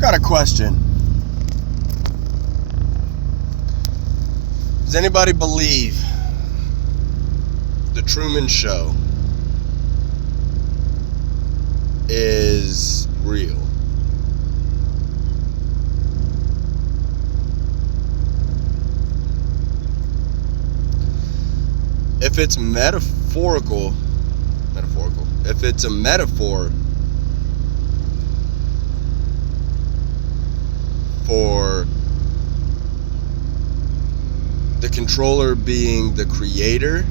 Got a question. Does anybody believe the Truman Show is real? If it's metaphorical, if it's a metaphor for the controller being the creator,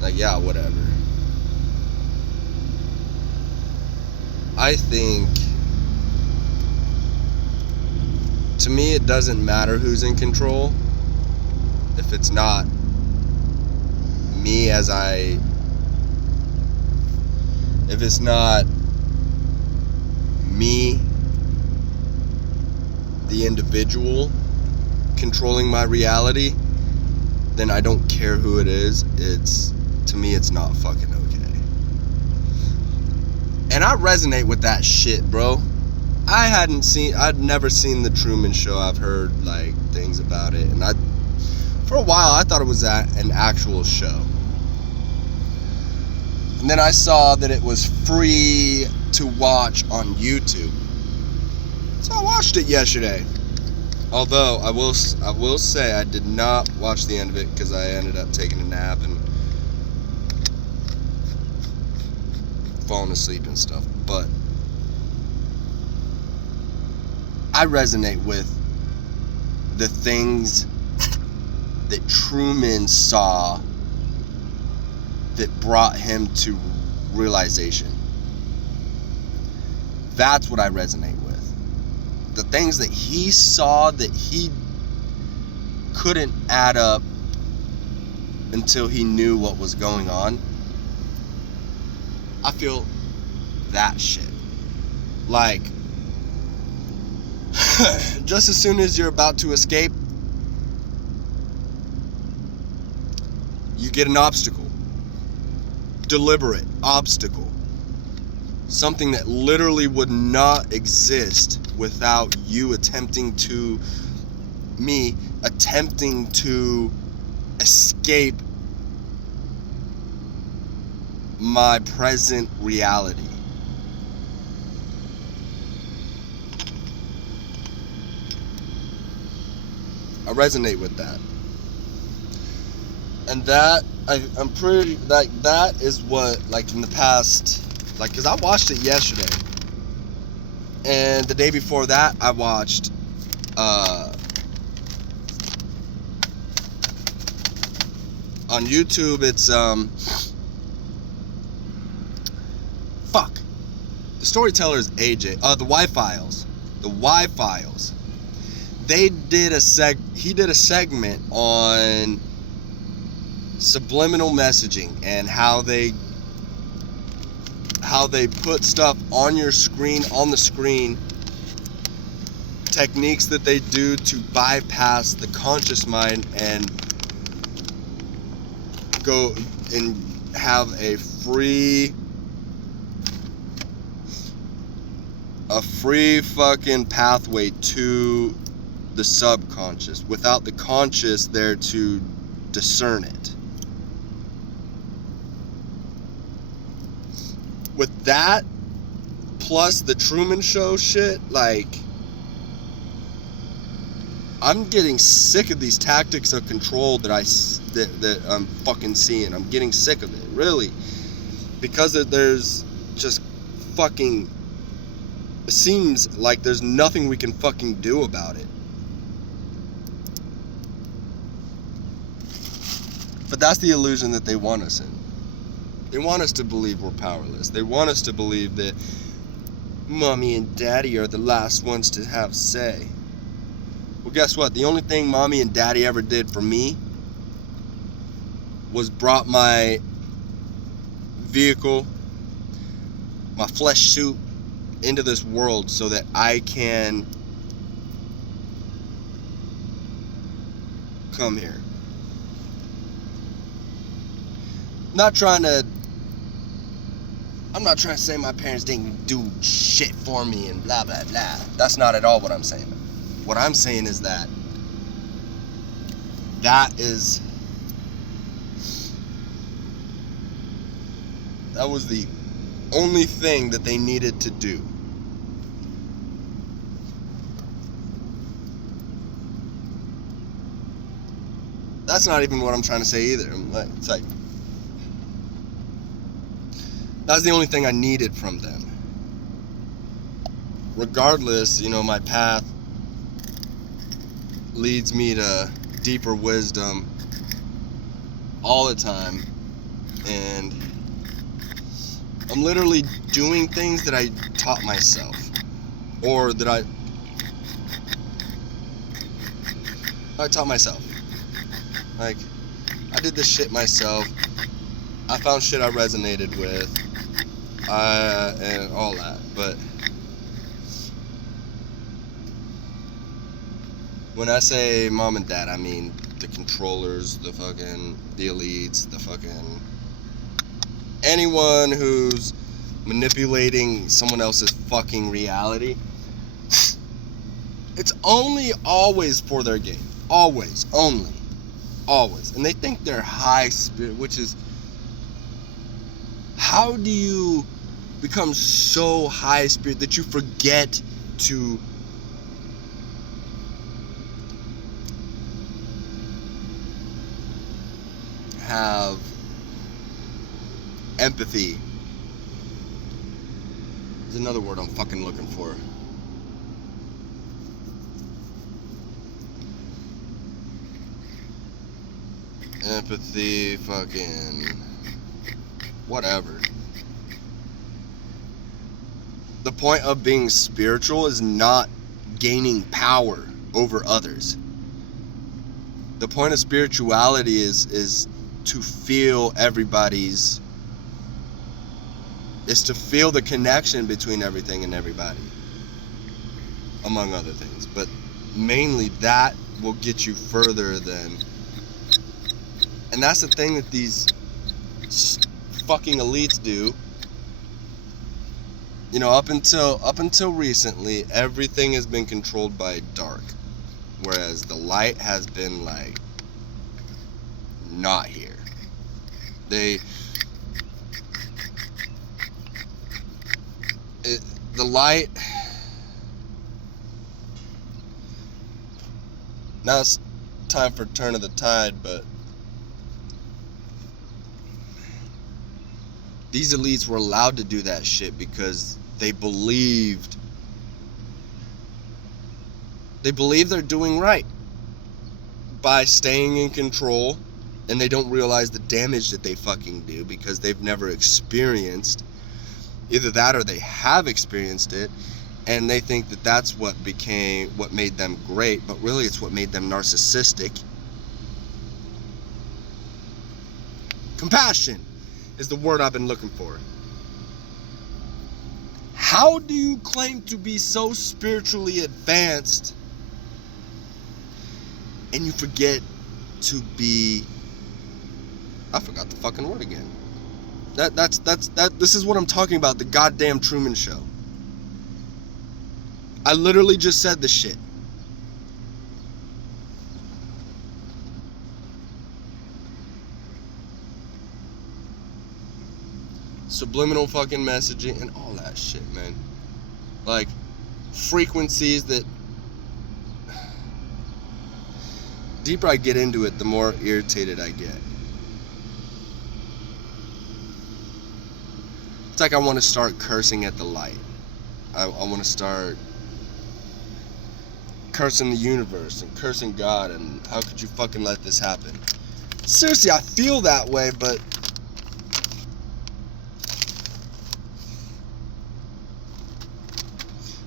like, yeah, whatever. I think, to me, it doesn't matter who's in control if it's not me if it's not me, the individual, controlling my reality, then I don't care who it is. To me, it's not fucking okay. And I resonate with that shit, bro. I'd never seen the Truman Show. I've heard like things about it, and for a while I thought it was an actual show. And then I saw that it was free to watch on YouTube. So I watched it yesterday. Although I will say I did not watch the end of it because I ended up taking a nap and falling asleep and stuff. But I resonate with the things that Truman saw that brought him to realization. That's what I resonate with. The things that he saw that he couldn't add up until he knew what was going on. I feel that shit. Like, just as soon as you're about to escape, you get an obstacle. Deliberate obstacle. Something that literally would not exist without you attempting to escape my present reality. I resonate with that. And that, I'm pretty, like, that is what, like, in the past, like, because I watched it yesterday. And the day before that, I watched, on YouTube, it's, the storyteller is AJ, the Y-Files. The Y-Files. He did a segment on subliminal messaging and how they put stuff on your screen, on the screen, techniques that they do to bypass the conscious mind and go and have a free fucking pathway to the subconscious without the conscious there to discern it. With that, plus the Truman Show shit, like, I'm getting sick of these tactics of control that I'm fucking seeing. I'm getting sick of it, really, because there's just fucking, it seems like there's nothing we can fucking do about it. But that's the illusion that they want us in. They want us to believe we're powerless. They want us to believe that mommy and daddy are the last ones to have say. Well, guess what? The only thing mommy and daddy ever did for me was brought my vehicle, my flesh suit, into this world so that I can come here. I'm I'm not trying to say my parents didn't do shit for me and blah, blah, blah. That's not at all what I'm saying. What I'm saying is that was the only thing that they needed to do. That's not even what I'm trying to say either. It's like, that's the only thing I needed from them. Regardless, my path leads me to deeper wisdom all the time. And I'm literally doing things that I taught myself. Or that I taught myself. Like, I did this shit myself. I found shit I resonated with. And all that. But when I say mom and dad, I mean the controllers, the elites, the fucking anyone who's manipulating someone else's fucking reality. It's only always for their gain. Always. Only. Always. And they think they're high spirit, which is, how do you become so high spirit that you forget to have empathy? There's another word I'm fucking looking for. Empathy, fucking whatever. The point of being spiritual is not gaining power over others. The point of spirituality is to feel everybody's, is to feel the connection between everything and everybody, among other things. But mainly that will get you further than, and that's the thing that these fucking elites do. Up until recently, everything has been controlled by dark, whereas the light has been like not here. The light. Now it's time for turn of the tide, but these elites were allowed to do that shit because they believed they're doing right by staying in control, and they don't realize the damage that they fucking do because they've never experienced either that, or they have experienced it and they think that that's what made them great, but really it's what made them narcissistic. Compassion is the word I've been looking for. How do you claim to be so spiritually advanced and you forget to be, I forgot the fucking word again. This is what I'm talking about, the goddamn Truman Show. I literally just said this shit. Subliminal fucking messaging and all that shit, man. Like, frequencies that, deeper I get into it, the more irritated I get. It's like I want to start cursing at the light. I want to start cursing the universe and cursing God, and how could you fucking let this happen? Seriously, I feel that way, but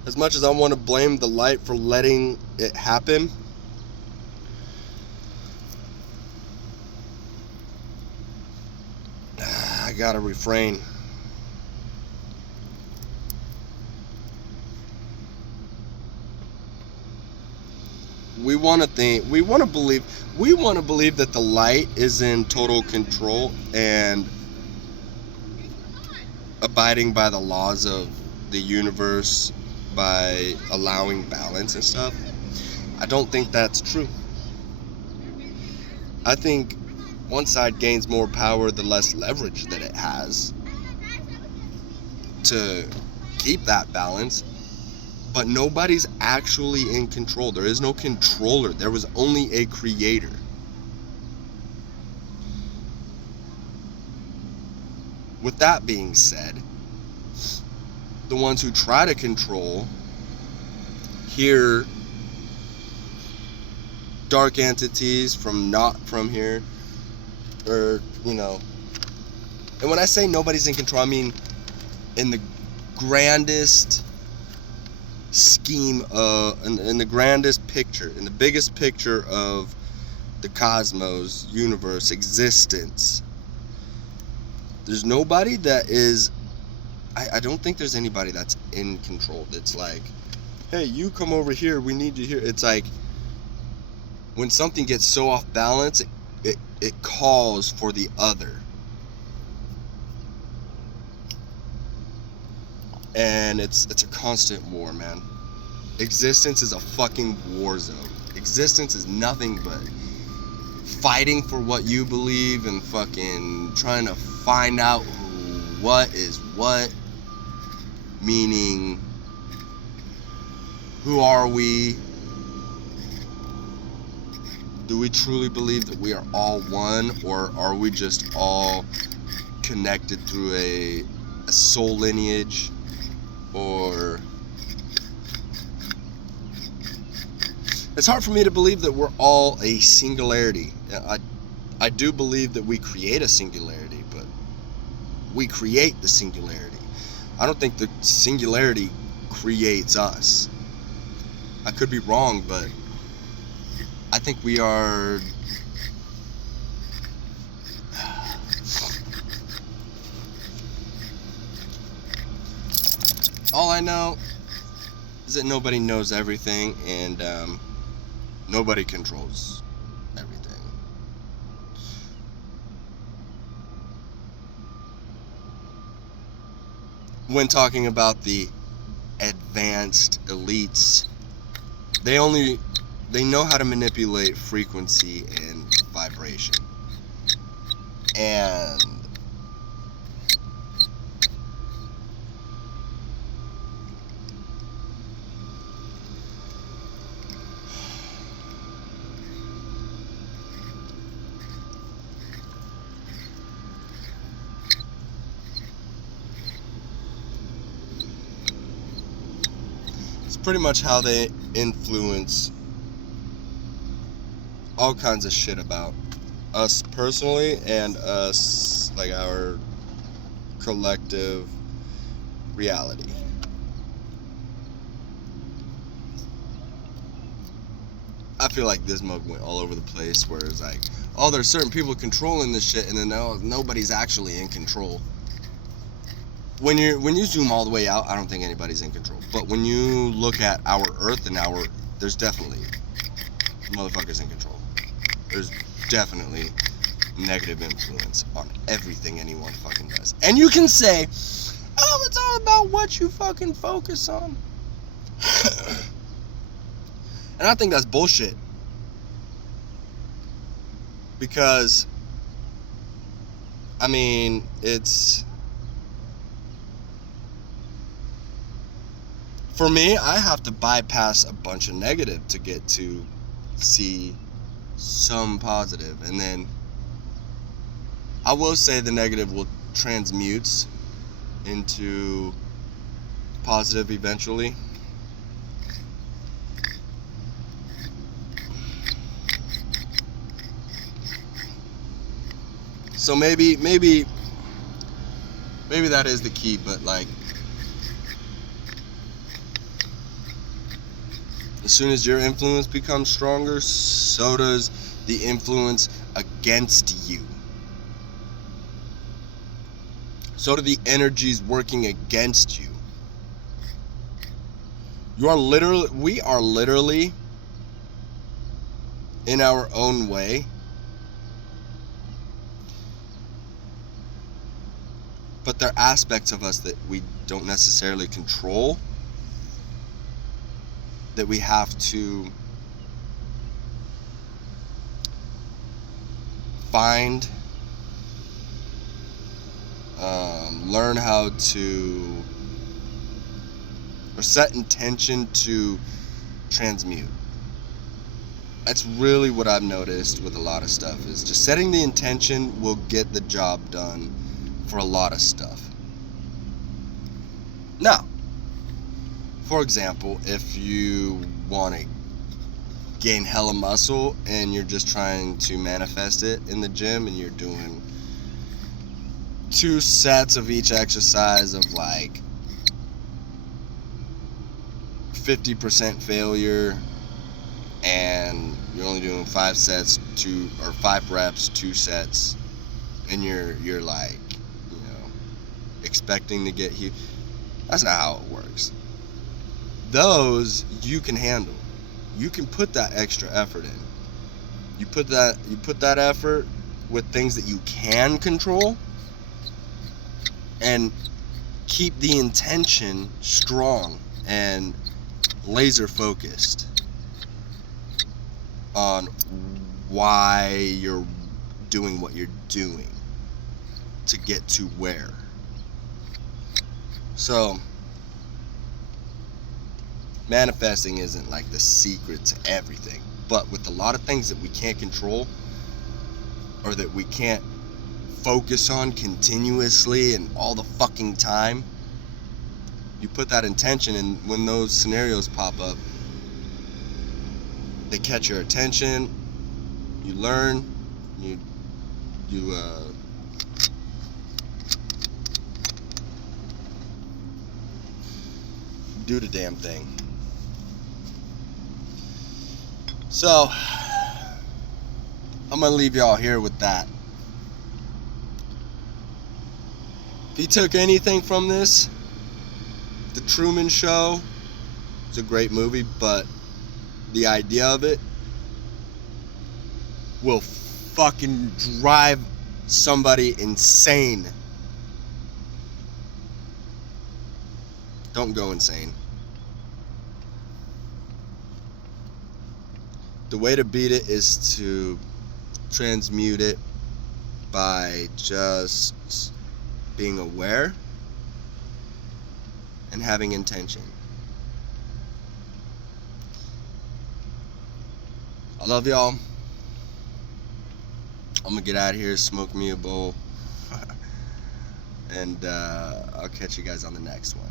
as much as I want to blame the light for letting it happen, I gotta refrain. We want to believe that the light is in total control, and abiding by the laws of the universe by allowing balance and stuff. I don't think that's true. I think one side gains more power the less leverage that it has to keep that balance, but nobody's actually in control. There is no controller. There was only a creator. With that being said, the ones who try to control hear dark entities from not from here, or, you know. And when I say nobody's in control, I mean in the grandest scheme, in the grandest picture, in the biggest picture of the cosmos, universe, existence. There's nobody that is, I don't think there's anybody that's in control. That's like, hey, you come over here, we need you here. It's like, when something gets so off balance, it calls for the other. And it's a constant war, man. Existence is a fucking war zone. Existence is nothing but fighting for what you believe and fucking trying to find out what is what. Meaning, who are we? Do we truly believe that we are all one, or are we just all connected through a soul lineage? Or it's hard for me to believe that we're all a singularity. I do believe that we create a singularity, but we create the singularity. I don't think the singularity creates us. I could be wrong, but I think we are. All I know is that nobody knows everything, and nobody controls everything. When talking about the advanced elites, they know how to manipulate frequency and vibration. And it's pretty much how they influence all kinds of shit about us personally and us, like our collective reality. I feel like this mug went all over the place, where it's like, oh, there's certain people controlling this shit, and then nobody's actually in control. When you zoom all the way out, I don't think anybody's in control. But when you look at our Earth and there's definitely motherfuckers in control. There's definitely negative influence on everything anyone fucking does. And you can say, oh, it's all about what you fucking focus on. And I think that's bullshit. Because, I mean, for me, I have to bypass a bunch of negative to get to see some positive. And then I will say the negative will transmute into positive eventually. So maybe that is the key, but like, as soon as your influence becomes stronger, so does the influence against you. So do the energies working against you. We are literally, in our own way, but they're aspects of us that we don't necessarily control, that we have to find, learn how to, or set intention to transmute. That's really what I've noticed with a lot of stuff, is just setting the intention will get the job done for a lot of stuff. Now, for example, if you want to gain hella muscle and you're just trying to manifest it in the gym, and you're doing 2 sets of each exercise of like 50% failure, and you're only doing 5 sets, 5 reps, 2 sets, and you're like, you know, expecting to get huge. That's not how it works. Those you can handle. You can put that extra effort in. You put that effort with things that you can control, and keep the intention strong and laser focused on why you're doing what you're doing to get to where. So manifesting isn't like the secret to everything, but with a lot of things that we can't control, or that we can't focus on continuously and all the fucking time, you put that intention, and when those scenarios pop up, they catch your attention, you learn, you do the damn thing. So I'm gonna leave y'all here with that. If you took anything from this, The Truman Show is a great movie, but the idea of it will fucking drive somebody insane. Don't go insane. The way to beat it is to transmute it by just being aware and having intention. I love y'all. I'm gonna get out of here, smoke me a bowl, and I'll catch you guys on the next one.